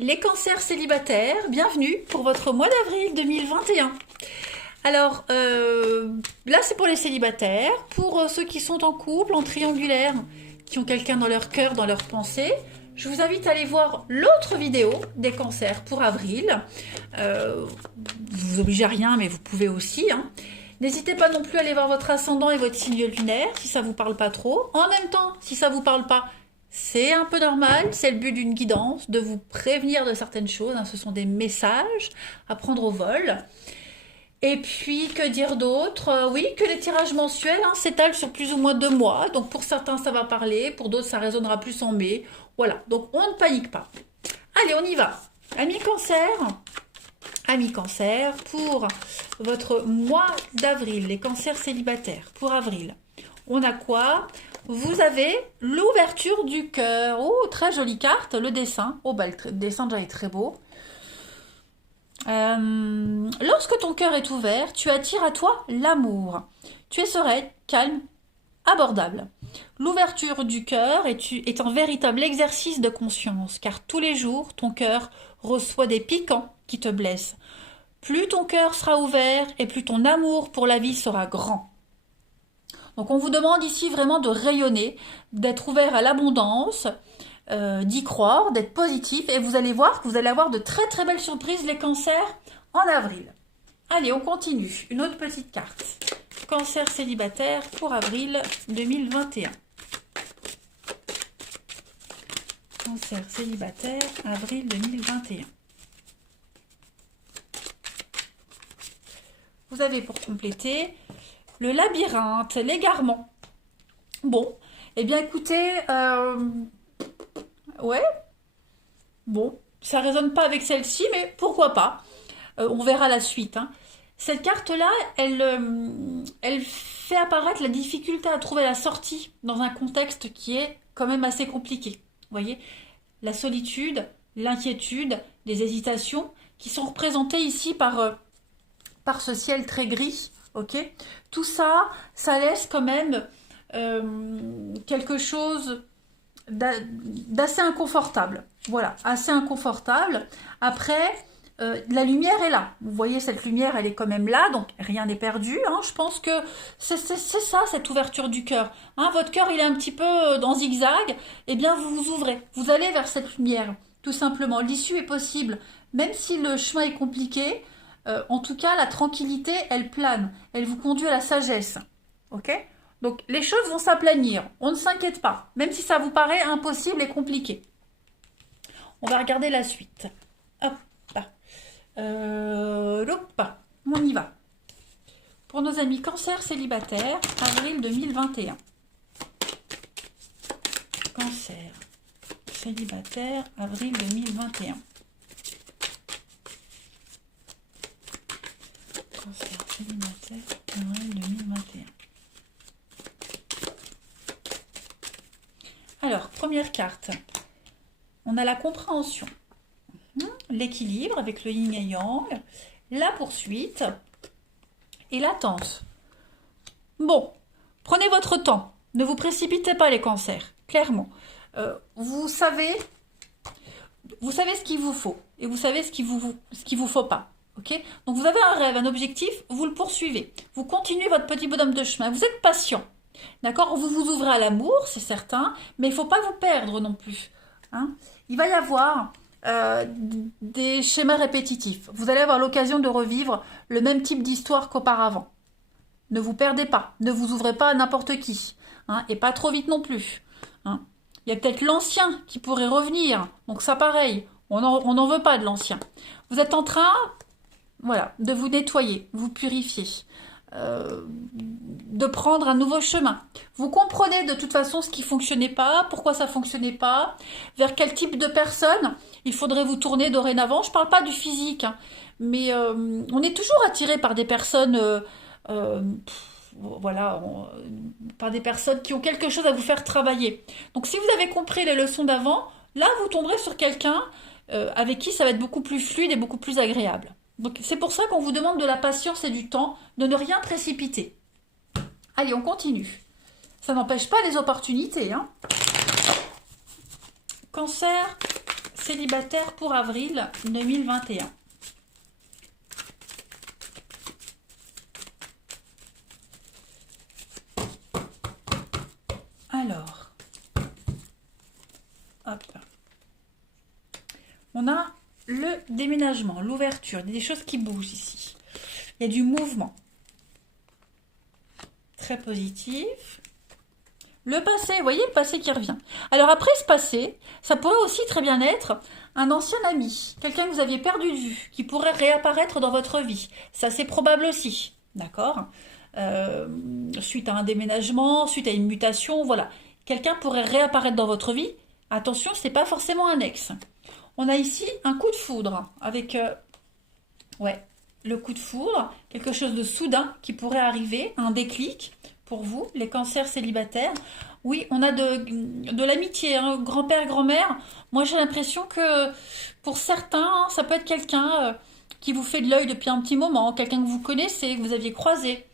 Les cancers célibataires, bienvenue pour votre mois d'avril 2021. Alors, là c'est pour les célibataires, pour ceux qui sont en couple, en triangulaire, qui ont quelqu'un dans leur cœur, dans leur pensée, je vous invite à aller voir l'autre vidéo des cancers pour avril. Je vous oblige à rien, mais vous pouvez aussi. N'hésitez pas non plus à aller voir votre ascendant et votre signe lunaire, si ça vous parle pas trop. En même temps, si ça vous parle pas, c'est un peu normal, c'est le but d'une guidance, de vous prévenir de certaines choses, ce sont des messages à prendre au vol. Et puis, que dire d'autre? Oui, que les tirages mensuels s'étalent sur plus ou moins 2 mois, donc pour certains ça va parler, pour d'autres ça résonnera plus en mai. Voilà, donc on ne panique pas. Allez, on y va. Amis cancer, pour votre mois d'avril, les cancers célibataires, pour avril, on a quoi? Vous avez l'ouverture du cœur. Oh, très jolie carte, le dessin. Oh, bah, le dessin déjà est très beau. Lorsque ton cœur est ouvert, tu attires à toi l'amour. Tu es sereine, calme, abordable. L'ouverture du cœur est un véritable exercice de conscience, car tous les jours, ton cœur reçoit des piquants qui te blessent. Plus ton cœur sera ouvert et plus ton amour pour la vie sera grand. Donc on vous demande ici vraiment de rayonner, d'être ouvert à l'abondance, d'y croire, d'être positif, et vous allez voir que vous allez avoir de très très belles surprises les cancers en avril. Allez, on continue. Une autre petite carte. Cancer célibataire pour avril 2021. Cancer célibataire, avril 2021. Vous avez pour compléter le labyrinthe, l'égarement. Bon, eh bien écoutez, ouais, bon, ça résonne pas avec celle-ci, mais pourquoi pas. On verra la suite. Cette carte-là, elle fait apparaître la difficulté à trouver la sortie dans un contexte qui est quand même assez compliqué. Vous voyez, la solitude, l'inquiétude, les hésitations, qui sont représentées ici par ce ciel très gris. Ok, tout ça, ça laisse quand même quelque chose d'assez inconfortable. Voilà, assez inconfortable. Après, la lumière est là. Vous voyez, cette lumière, elle est quand même là, donc rien n'est perdu. Je pense que c'est ça, cette ouverture du cœur. Votre cœur, il est un petit peu en zigzag. Eh bien, vous vous ouvrez. Vous allez vers cette lumière, tout simplement. L'issue est possible, même si le chemin est compliqué. En tout cas, la tranquillité, elle plane. Elle vous conduit à la sagesse. Ok ? Donc, les choses vont s'aplanir. On ne s'inquiète pas, même si ça vous paraît impossible et compliqué. On va regarder la suite. Hop. On y va. Pour nos amis cancer célibataires, avril 2021. Cancer célibataire, avril 2021. Cancer célibataire, avril 2021. Alors, première carte. On a la compréhension, l'équilibre avec le yin et yang, la poursuite et l'attente. Bon, prenez votre temps. Ne vous précipitez pas les cancers, clairement. Vous savez ce qu'il vous faut et vous savez ce qu'il vous faut pas. Okay, donc vous avez un rêve, un objectif, vous le poursuivez. Vous continuez votre petit bonhomme de chemin. Vous êtes patient. D'accord? Vous vous ouvrez à l'amour, c'est certain, mais il ne faut pas vous perdre non plus. Il va y avoir des schémas répétitifs. Vous allez avoir l'occasion de revivre le même type d'histoire qu'auparavant. Ne vous perdez pas. Ne vous ouvrez pas à n'importe qui. Et pas trop vite non plus. Il y a peut-être l'ancien qui pourrait revenir. Donc ça pareil, on n'en veut pas de l'ancien. Vous êtes en train... Voilà, de vous nettoyer, vous purifier, de prendre un nouveau chemin. Vous comprenez de toute façon ce qui ne fonctionnait pas, pourquoi ça ne fonctionnait pas, vers quel type de personne il faudrait vous tourner dorénavant. Je ne parle pas du physique, mais on est toujours attiré par des personnes, par des personnes qui ont quelque chose à vous faire travailler. Donc si vous avez compris les leçons d'avant, là vous tomberez sur quelqu'un avec qui ça va être beaucoup plus fluide et beaucoup plus agréable. Donc c'est pour ça qu'on vous demande de la patience et du temps, de ne rien précipiter. Allez, on continue. Ça n'empêche pas les opportunités. Cancer célibataire pour avril 2021. Alors, hop. On a le déménagement, l'ouverture, des choses qui bougent ici. Il y a du mouvement. Très positif. Le passé, vous voyez le passé qui revient. Alors après ce passé, ça pourrait aussi très bien être un ancien ami, quelqu'un que vous aviez perdu de vue, qui pourrait réapparaître dans votre vie. Ça c'est probable aussi, d'accord? Suite à un déménagement, suite à une mutation, voilà. Quelqu'un pourrait réapparaître dans votre vie. Attention, c'est pas forcément un ex. On a ici un coup de foudre avec, ouais, le coup de foudre, quelque chose de soudain qui pourrait arriver, un déclic pour vous, les cancers célibataires. Oui, on a de l'amitié, hein, grand-père, grand-mère. Moi, j'ai l'impression que pour certains, ça peut être quelqu'un qui vous fait de l'œil depuis un petit moment, quelqu'un que vous connaissez, que vous aviez croisé.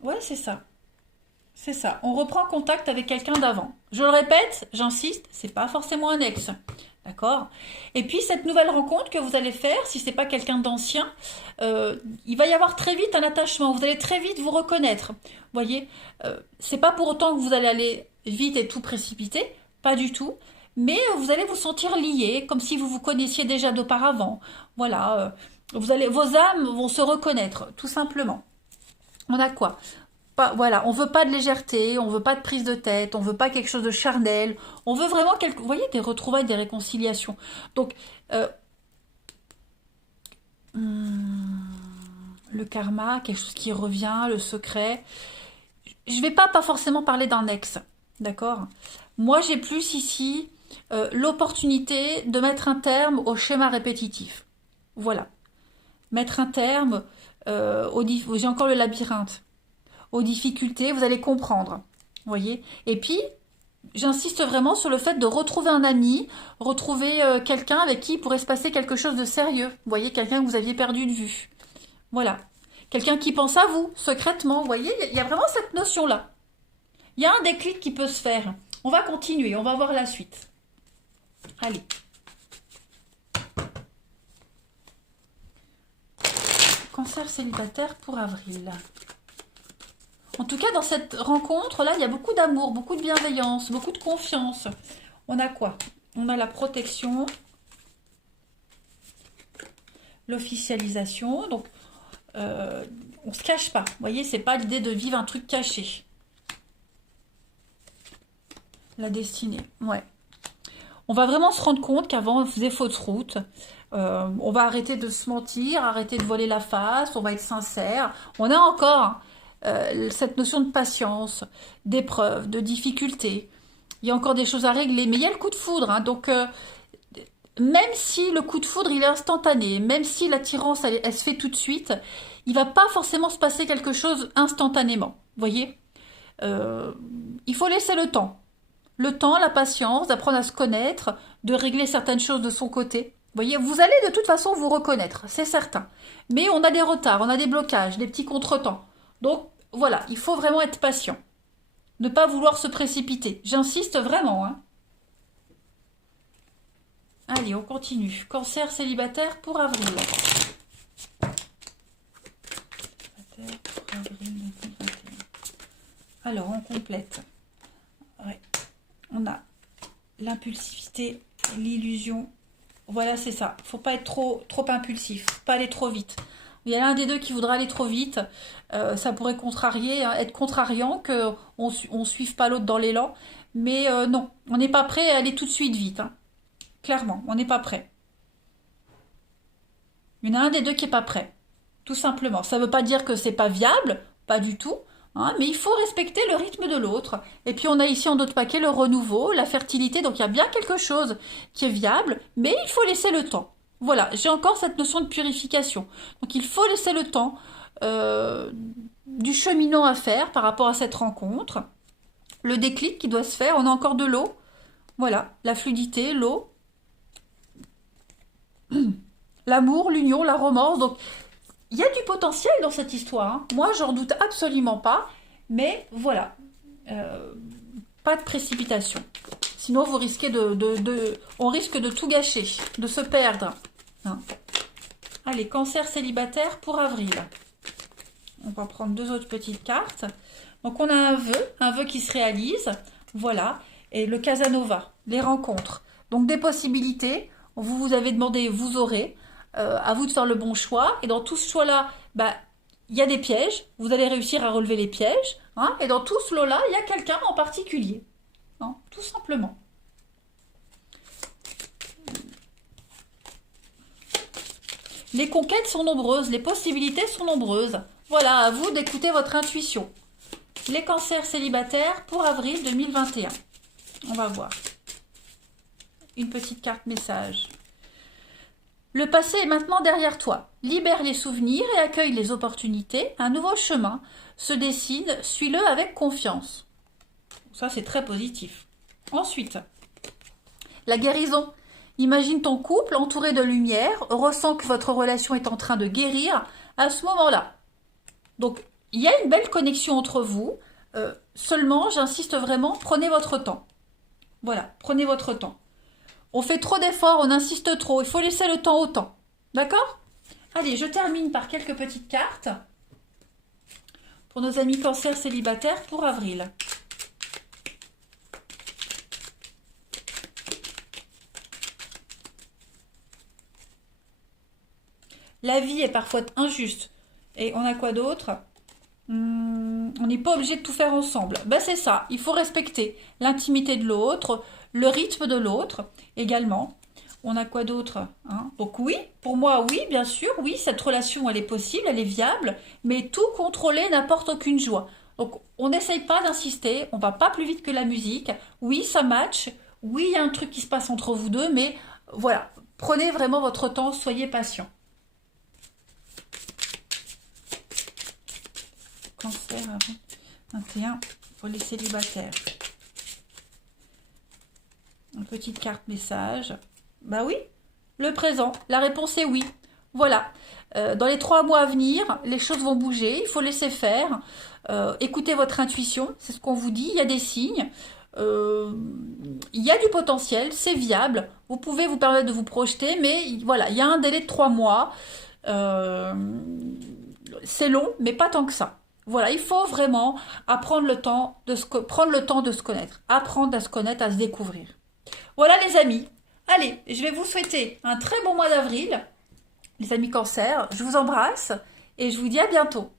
Ouais, c'est ça. C'est ça. On reprend contact avec quelqu'un d'avant. Je le répète, j'insiste, c'est pas forcément un ex. D'accord? Et puis cette nouvelle rencontre que vous allez faire, si c'est pas quelqu'un d'ancien, il va y avoir très vite un attachement. Vous allez très vite vous reconnaître. Vous voyez, c'est pas pour autant que vous allez aller vite et tout précipiter, pas du tout. Mais vous allez vous sentir liés, comme si vous vous connaissiez déjà d'auparavant. Voilà, vos âmes vont se reconnaître, tout simplement. On a quoi? Pas, voilà, on veut pas de légèreté, on veut pas de prise de tête, on veut pas quelque chose de charnel, on veut vraiment vous voyez, des retrouvailles, des réconciliations. Donc, le karma, quelque chose qui revient, le secret. Je vais pas forcément parler d'un ex, d'accord? Moi, j'ai plus ici l'opportunité de mettre un terme au schéma répétitif. Voilà, mettre un terme j'ai encore le labyrinthe. Aux difficultés, vous allez comprendre. Vous voyez? Et puis, j'insiste vraiment sur le fait de retrouver un ami, retrouver quelqu'un avec qui il pourrait se passer quelque chose de sérieux. Vous voyez? Quelqu'un que vous aviez perdu de vue. Voilà. Quelqu'un qui pense à vous, secrètement. Vous voyez? Il y a vraiment cette notion-là. Il y a un déclic qui peut se faire. On va continuer, on va voir la suite. Allez. Cancer célibataire pour avril. En tout cas, dans cette rencontre-là, il y a beaucoup d'amour, beaucoup de bienveillance, beaucoup de confiance. On a quoi? On a la protection, l'officialisation. Donc, on ne se cache pas. Vous voyez, c'est pas l'idée de vivre un truc caché. La destinée, ouais. On va vraiment se rendre compte qu'avant, on faisait fausse route. On va arrêter de se mentir, arrêter de voiler la face, on va être sincère. On a encore cette notion de patience, d'épreuve, de difficulté. Il y a encore des choses à régler, mais il y a le coup de foudre. Hein, donc, même si le coup de foudre, il est instantané, même si l'attirance, elle se fait tout de suite, il va pas forcément se passer quelque chose instantanément. Vous voyez? Il faut laisser le temps. Le temps, la patience, d'apprendre à se connaître, de régler certaines choses de son côté. Vous voyez, vous allez de toute façon vous reconnaître, c'est certain. Mais on a des retards, on a des blocages, des petits contretemps. Donc, voilà, il faut vraiment être patient. Ne pas vouloir se précipiter. J'insiste vraiment. Hein. Allez, on continue. Cancer célibataire pour avril. Célibataire pour avril 2021. Alors, on complète. Ouais. On a l'impulsivité, l'illusion. Voilà, c'est ça. Faut pas être trop impulsif. Faut pas aller trop vite. Il y a l'un des deux qui voudra aller trop vite. Ça pourrait contrarier, hein, être contrariant qu'on ne suive pas l'autre dans l'élan. Mais non, on n'est pas prêt à aller tout de suite vite. Hein. Clairement, on n'est pas prêt. Il y en a un des deux qui n'est pas prêt. Tout simplement. Ça ne veut pas dire que c'est pas viable, pas du tout. Hein, mais il faut respecter le rythme de l'autre. Et puis on a ici en d'autres paquets le renouveau, la fertilité. Donc il y a bien quelque chose qui est viable, mais il faut laisser le temps. Voilà, j'ai encore cette notion de purification. Donc il faut laisser le temps du cheminement à faire par rapport à cette rencontre. Le déclic qui doit se faire, on a encore de l'eau. Voilà, la fluidité, l'eau. L'amour, l'union, la romance. Donc il y a du potentiel dans cette histoire. Hein. Moi, j'en doute absolument pas. Mais voilà, pas de précipitation. Sinon, vous risquez on risque de tout gâcher, de se perdre. Hein. Allez, cancer célibataire pour avril. On va prendre 2 autres petites cartes. Donc, on a un vœu qui se réalise. Voilà. Et le Casanova, les rencontres. Donc, des possibilités. Vous avez demandé, vous aurez. À vous de faire le bon choix. Et dans tout ce choix-là, bah, il y a des pièges. Vous allez réussir à relever les pièges. Hein, et dans tout ce lot-là, il y a quelqu'un en particulier. Hein, tout simplement. Les conquêtes sont nombreuses, les possibilités sont nombreuses. Voilà, à vous d'écouter votre intuition. Les cancers célibataires pour avril 2021. On va voir. Une petite carte message. Le passé est maintenant derrière toi. Libère les souvenirs et accueille les opportunités. Un nouveau chemin se décide, suis-le avec confiance. Ça, c'est très positif. Ensuite, la guérison. Imagine ton couple entouré de lumière, ressens que votre relation est en train de guérir à ce moment-là. Donc, il y a une belle connexion entre vous. Seulement, j'insiste vraiment, prenez votre temps. Voilà, prenez votre temps. On fait trop d'efforts, on insiste trop. Il faut laisser le temps au temps. D'accord? Allez, je termine par quelques petites cartes pour nos amis cancer célibataires pour avril. La vie est parfois injuste. Et on a quoi d'autre? On n'est pas obligé de tout faire ensemble. Ben c'est ça, il faut respecter l'intimité de l'autre, le rythme de l'autre également. On a quoi d'autre, hein? Donc oui, pour moi, oui, bien sûr, oui, cette relation, elle est possible, elle est viable, mais tout contrôler n'apporte aucune joie. Donc on n'essaye pas d'insister, on va pas plus vite que la musique. Oui, ça match, oui, il y a un truc qui se passe entre vous deux, mais voilà, prenez vraiment votre temps, soyez patient. Cancer avril 21 pour les célibataires. Une petite carte message. Bah oui, le présent. La réponse est oui. Voilà. Dans les 3 mois à venir, les choses vont bouger. Il faut laisser faire. Écoutez votre intuition. C'est ce qu'on vous dit. Il y a des signes. Il y a du potentiel. C'est viable. Vous pouvez vous permettre de vous projeter. Mais voilà, il y a un délai de 3 mois. C'est long, mais pas tant que ça. Voilà, il faut vraiment prendre le temps de se connaître, apprendre à se connaître, à se découvrir. Voilà les amis. Allez, je vais vous souhaiter un très bon mois d'avril, les amis cancer. Je vous embrasse et je vous dis à bientôt.